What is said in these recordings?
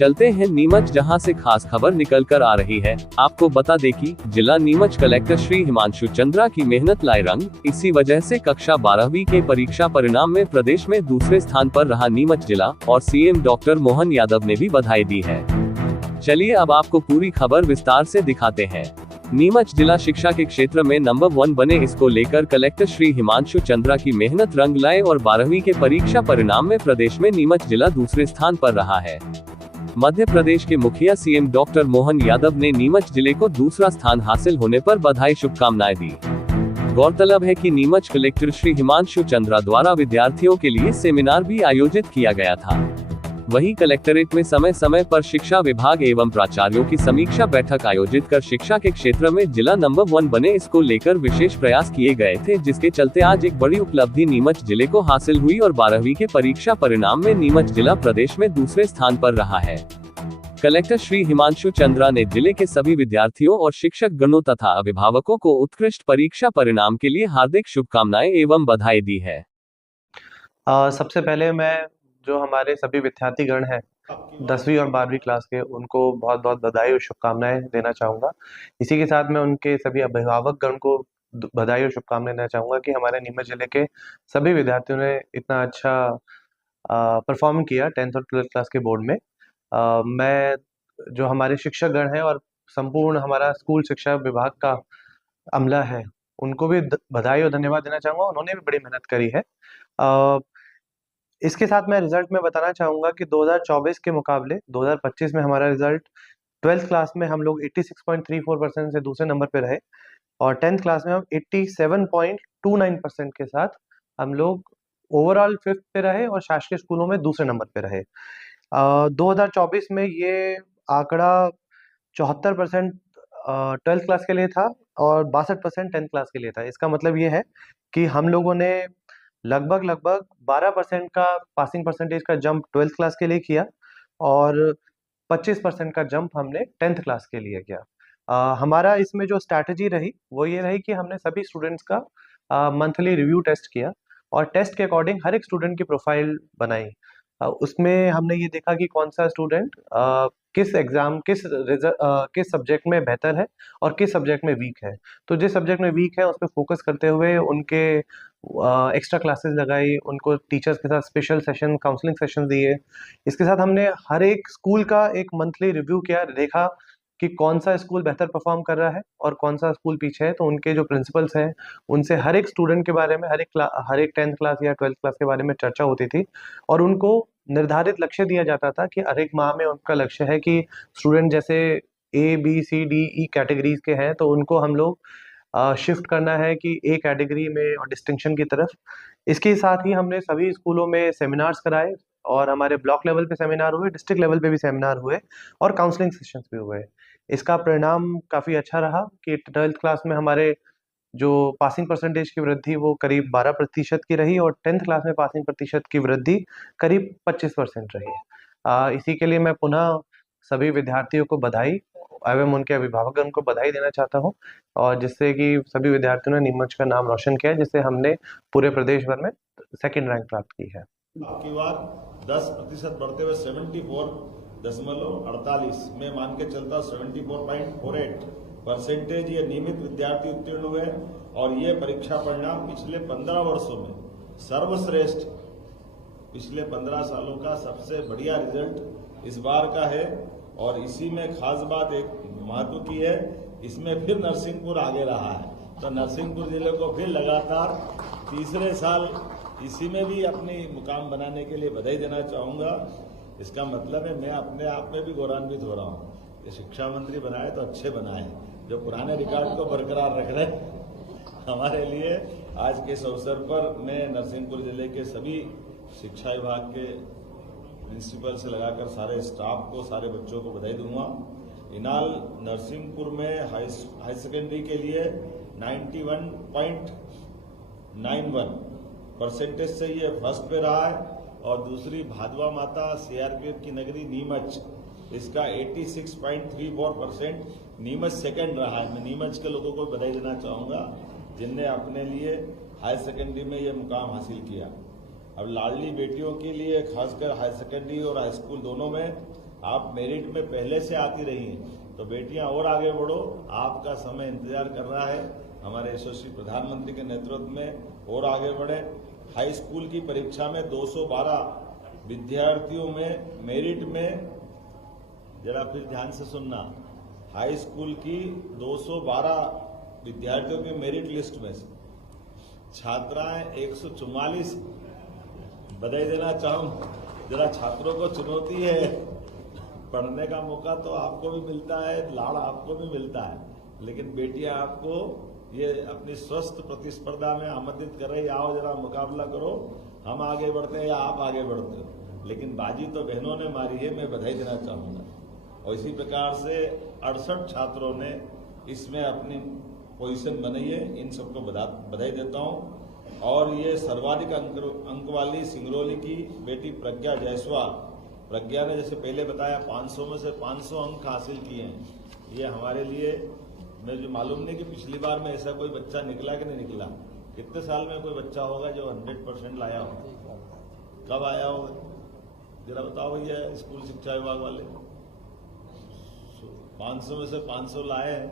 चलते हैं नीमच, जहां से खास खबर निकल कर आ रही है। आपको बता दें कि जिला नीमच कलेक्टर श्री हिमांशु चंद्रा की मेहनत लाए रंग। इसी वजह से कक्षा 12वीं के परीक्षा परिणाम में प्रदेश में दूसरे स्थान पर रहा नीमच जिला, और सीएम डॉक्टर मोहन यादव ने भी बधाई दी है। चलिए अब आपको पूरी खबर विस्तार से दिखाते हैं। नीमच जिला शिक्षा के क्षेत्र में नंबर 1 बने, इसको लेकर कलेक्टर श्री हिमांशु चंद्रा की मेहनत रंग लाए और 12वीं के परीक्षा परिणाम में प्रदेश में नीमच जिला दूसरे स्थान पर रहा है। मध्य प्रदेश के मुखिया सीएम डॉक्टर मोहन यादव ने नीमच जिले को दूसरा स्थान हासिल होने पर बधाई शुभकामनाएं दी। गौरतलब है कि नीमच कलेक्टर श्री हिमांशु चंद्रा द्वारा विद्यार्थियों के लिए सेमिनार भी आयोजित किया गया था। वहीं कलेक्ट्रेट में समय समय पर शिक्षा विभाग एवं प्राचार्यों की समीक्षा बैठक आयोजित कर शिक्षा के क्षेत्र में जिला नंबर 1 बने, इसको लेकर विशेष प्रयास किए गए थे, जिसके चलते आज एक बड़ी उपलब्धि नीमच जिले को हासिल हुई और 12वीं के परीक्षा परिणाम में नीमच जिला प्रदेश में दूसरे स्थान पर रहा है। कलेक्टर श्री हिमांशु चंद्रा ने जिले के सभी विद्यार्थियों और शिक्षक गणों तथा अभिभावकों को उत्कृष्ट परीक्षा परिणाम के लिए हार्दिक शुभकामनाएं एवं बधाई दी है। सबसे पहले मैं जो हमारे सभी विद्यार्थीगण हैं 10वीं और 12वीं क्लास के, उनको बहुत बहुत बधाई और शुभकामनाएं देना चाहूँगा। इसी के साथ मैं उनके सभी अभिभावक गण को बधाई और शुभकामनाएं देना चाहूँगा कि हमारे नीमच जिले के सभी विद्यार्थियों ने इतना अच्छा परफॉर्म किया 10th और 12th क्लास के बोर्ड में। मैं जो हमारे शिक्षक गण हैं और संपूर्ण हमारा स्कूल शिक्षा विभाग का अमला है, उनको भी बधाई और धन्यवाद देना चाहूँगा। उन्होंने भी बड़ी मेहनत करी है। इसके साथ मैं रिजल्ट में बताना चाहूँगा कि 2024 के मुकाबले 2025 में हमारा रिजल्ट 12th क्लास में हम लोग 86.34% से दूसरे नंबर पे रहे, और 10th क्लास में हम 87.29% के साथ हम लोग ओवरऑल 5th पे रहे और शासकीय स्कूलों में दूसरे नंबर पे रहे। 2024 में ये आंकड़ा 74% 12th क्लास के लिए था और 62% 10th क्लास के लिए था। इसका मतलब ये है कि हम लोगों ने लगभग 12% का पासिंग परसेंटेज का जंप 12th क्लास के लिए किया और 25% का जंप हमने 10th क्लास के लिए किया। हमारा इसमें जो स्ट्रैटेजी रही वो ये रही कि हमने सभी स्टूडेंट्स का मंथली रिव्यू टेस्ट किया और टेस्ट के अकॉर्डिंग हर एक स्टूडेंट की प्रोफाइल बनाई। उसमें हमने ये देखा कि कौन सा स्टूडेंट किस सब्जेक्ट में बेहतर है और किस सब्जेक्ट में वीक है। तो जिस सब्जेक्ट में वीक है उस पर फोकस करते हुए उनके एक्स्ट्रा क्लासेस लगाई, उनको टीचर्स के साथ स्पेशल सेशन, काउंसलिंग सेशन दिए। इसके साथ हमने हर एक स्कूल का एक मंथली रिव्यू किया, देखा कि कौन सा स्कूल बेहतर परफॉर्म कर रहा है और कौन सा स्कूल पीछे है। तो उनके जो प्रिंसिपल्स हैं उनसे हर एक स्टूडेंट के बारे में, हर एक 10th क्लास या 12th क्लास के बारे में चर्चा होती थी और उनको निर्धारित लक्ष्य दिया जाता था कि हर एक माह में उनका लक्ष्य है कि स्टूडेंट जैसे A, B, C, D, E categories के हैं तो उनको हम लोग शिफ्ट करना है कि A कैटेगरी में और डिस्टिंक्शन की तरफ। इसके साथ ही हमने सभी स्कूलों में सेमिनार्स कराए और हमारे ब्लॉक लेवल पे सेमिनार हुए, डिस्ट्रिक्ट लेवल पे भी सेमिनार हुए और काउंसलिंग सेशंस भी हुए। इसका परिणाम काफ़ी अच्छा रहा कि 12th क्लास में हमारे जो पासिंग परसेंटेज की वृद्धि वो करीब 12% की रही और 10th क्लास में पासिंग प्रतिशत की वृद्धि करीब 25% रही। इसी के लिए मैं पुनः सभी विद्यार्थियों को बधाई एवं उनके अभिभावकों को बधाई देना चाहता हूं, और जिससे कि सभी विद्यार्थियों ने नीमच का नाम रोशन किया, जिससे हमने पूरे प्रदेश भर में 2nd रैंक प्राप्त की है। आपकी बार 10% बढ़ते हुए 74.48 में मान के चलता 74.48% ये नियमित विद्यार्थी उत्तीर्ण हुए और ये परीक्षा परिणाम पिछले 15 वर्षों में सर्वश्रेष्ठ, पिछले 15 सालों का सबसे बढ़िया रिजल्ट इस बार का है। और इसी में खास बात एक महत्व की है, इसमें फिर नरसिंहपुर आगे रहा है, तो नरसिंहपुर जिले को फिर लगातार तीसरे साल इसी में भी अपनी मुकाम बनाने के लिए बधाई देना चाहूँगा। इसका मतलब है मैं अपने आप में भी गौरवान्वित हो रहा हूँ कि शिक्षा मंत्री बनाए तो अच्छे बनाए, जो पुराने रिकॉर्ड को बरकरार रख रहे हमारे लिए। आज के इस अवसर पर मैं नरसिंहपुर जिले के सभी शिक्षा विभाग के प्रिंसिपल से लगाकर सारे स्टाफ को, सारे बच्चों को बधाई दूंगा। इनाल नरसिंहपुर में हाई सेकेंडरी के लिए 91.91% से ये फर्स्ट पे रहा है और दूसरी भादवा माता CRPF की नगरी नीमच, इसका 86.34% नीमच सेकंड रहा है। मैं नीमच के लोगों को बधाई देना चाहूँगा जिनने अपने लिए हाई सेकेंडरी में ये मुकाम हासिल किया। अब लाडली बेटियों के लिए खासकर हाई सेकेंडरी और हाई स्कूल दोनों में आप मेरिट में पहले से आती रही हैं, तो बेटियां और आगे बढ़ो, आपका समय इंतजार कर रहा है। हमारे यशस्वी प्रधानमंत्री के नेतृत्व में और आगे बढ़े। हाई स्कूल की परीक्षा में 212 विद्यार्थियों में मेरिट में, जरा फिर ध्यान से सुनना, हाई स्कूल की 212 विद्यार्थियों की मेरिट लिस्ट में से छात्राएं 144, बधाई देना चाहूंगा। जरा छात्रों को चुनौती है, पढ़ने का मौका तो आपको भी मिलता है, लाड़ आपको भी मिलता है, लेकिन बेटियां आपको ये अपनी स्वस्थ प्रतिस्पर्धा में आमंत्रित कर रही, आओ जरा मुकाबला करो, हम आगे बढ़ते हैं या आप आगे बढ़ते हो। लेकिन बाजी तो बहनों ने मारी है, मैं बधाई देना चाहूंगा। और इसी प्रकार से 68 छात्रों ने इसमें अपनी पोजीशन बनाई है, इन सबको बधाई देता हूं। और ये सर्वाधिक अंक वाली सिंगरौली की बेटी प्रज्ञा जायसवाल, प्रज्ञा ने जैसे पहले बताया 500 में से 500 अंक हासिल किए हैं। ये हमारे लिए, मुझे मालूम नहीं कि पिछली बार में ऐसा कोई बच्चा निकला कि नहीं निकला। कितने साल में कोई बच्चा होगा जो 100% लाया हो? कब आया होगा जरा बताओ भैया, स्कूल शिक्षा विभाग वाले 500 में से 500 लाए हैं।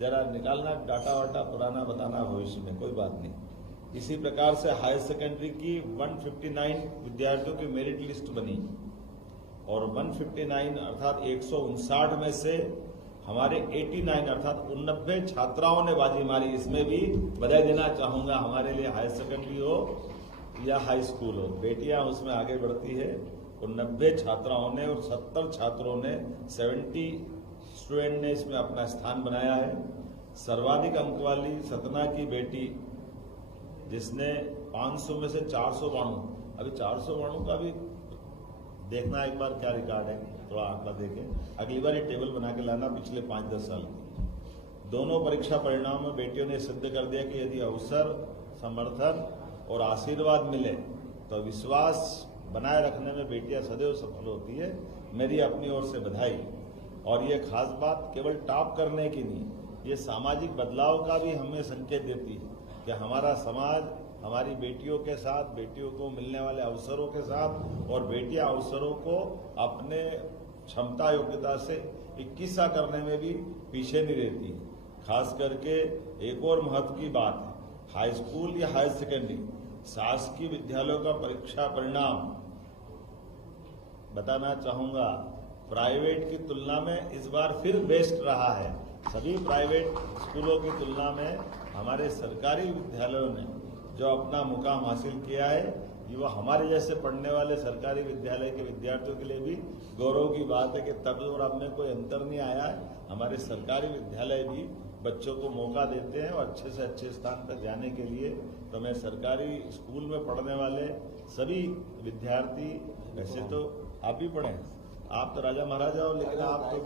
जरा निकालना डाटा वाटा, पुराना बताना भविष्य में, कोई बात नहीं। इसी प्रकार से हायर सेकेंडरी की 159 विद्यार्थियों की मेरिट लिस्ट बनी और 159 अर्थात 159 में से हमारे 89 अर्थात 89 छात्राओं ने बाजी मारी। इसमें भी बधाई देना चाहूंगा। हमारे लिए हायर सेकेंडरी हो या हाई स्कूल हो, बेटियां उसमें आगे बढ़ती है। 89 छात्राओं ने और 70 छात्रों ने, 70 स्टूडेंट ने इसमें अपना स्थान बनाया है। सर्वाधिक अंक वाली सतना की बेटी, जिसने 500 में से 492, अभी 492 का भी देखना एक बार क्या रिकॉर्ड है, थोड़ा आंकड़ा देखें। अगली बार ये टेबल बना के लाना पिछले 5-10 साल की। दोनों परीक्षा परिणाम में बेटियों ने सिद्ध कर दिया कि यदि अवसर, समर्थन और आशीर्वाद मिले तो विश्वास बनाए रखने में बेटियां सदैव सफल होती है। मेरी अपनी ओर से बधाई। और ये खास बात केवल टॉप करने की नहीं, ये सामाजिक बदलाव का भी हमें संकेत देती है कि हमारा समाज हमारी बेटियों के साथ, बेटियों को मिलने वाले अवसरों के साथ, और बेटियां अवसरों को अपने क्षमता योग्यता से 21सा करने में भी पीछे नहीं रहती। खास करके एक और महत्व की बात है, हाई स्कूल या हायर सेकेंडरी शासकीय विद्यालयों का परीक्षा परिणाम बताना चाहूंगा, प्राइवेट की तुलना में इस बार फिर बेस्ट रहा है। सभी प्राइवेट स्कूलों की तुलना में हमारे सरकारी विद्यालयों ने जो अपना मुकाम हासिल किया है, ये वो हमारे जैसे पढ़ने वाले सरकारी विद्यालय के विद्यार्थियों के लिए भी गौरव की बात है कि तब और अब में कोई अंतर नहीं आया है। हमारे सरकारी विद्यालय भी बच्चों को मौका देते हैं और अच्छे से अच्छे स्थान पर जाने के लिए। तो मैं सरकारी स्कूल में पढ़ने वाले सभी विद्यार्थी, वैसे तो आप भी पढ़े, आप तो राजा महाराजा हो, लेकिन आप तो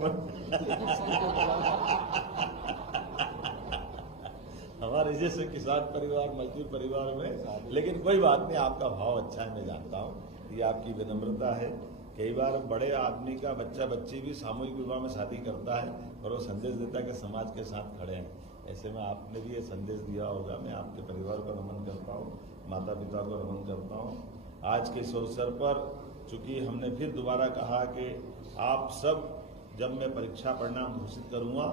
हमारे जैसे किसान परिवार, मजदूर परिवार में, लेकिन कोई बात नहीं, आपका भाव अच्छा है, मैं जानता हूँ। ये आपकी विनम्रता है। कई बार बड़े आदमी का बच्चा बच्ची भी सामूहिक विवाह में शादी करता है और वो संदेश देता है कि समाज के साथ खड़े हैं। ऐसे में आपने भी ये संदेश दिया होगा। मैं आपके परिवार को नमन करता हूँ, माता पिता को नमन करता हूँ। आज के इस अवसर पर चूंकि हमने फिर दोबारा कहा कि आप सब, जब मैं परीक्षा परिणाम घोषित करूंगा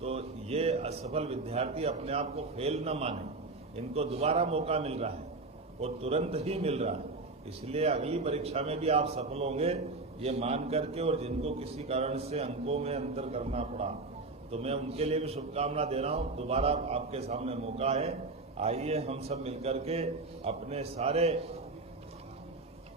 तो ये असफल विद्यार्थी अपने आप को फेल न माने। इनको दोबारा मौका मिल रहा है और तुरंत ही मिल रहा है, इसलिए अगली परीक्षा में भी आप सफल होंगे ये मान करके। और जिनको किसी कारण से अंकों में अंतर करना पड़ा तो मैं उनके लिए भी शुभकामना दे रहा हूँ। दोबारा आपके सामने मौका है, आइए हम सब मिलकर के अपने सारे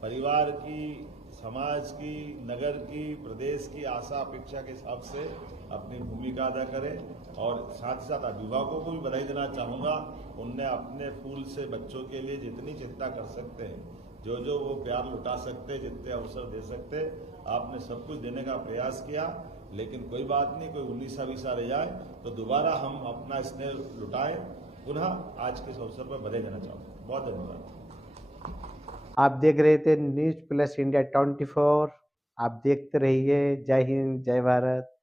परिवार की, समाज की, नगर की, प्रदेश की आशा अपेक्षा के हिसाब से अपनी भूमिका अदा करें। और साथ ही साथ अभिभावकों को भी बधाई देना चाहूँगा। उनने अपने फूल से बच्चों के लिए जितनी चिंता कर सकते हैं, जो जो वो प्यार लुटा सकते, जितने अवसर दे सकते, आपने सब कुछ देने का प्रयास किया। लेकिन कोई बात नहीं, कोई 19-20 रह जाए तो दोबारा हम अपना स्नेह लुटाएं। पुनः आज के इस अवसर पर बधाई देना चाहूँगा। बहुत धन्यवाद। आप देख रहे थे न्यूज़ प्लस इंडिया 24। आप देखते रहिए। जय हिंद, जय भारत।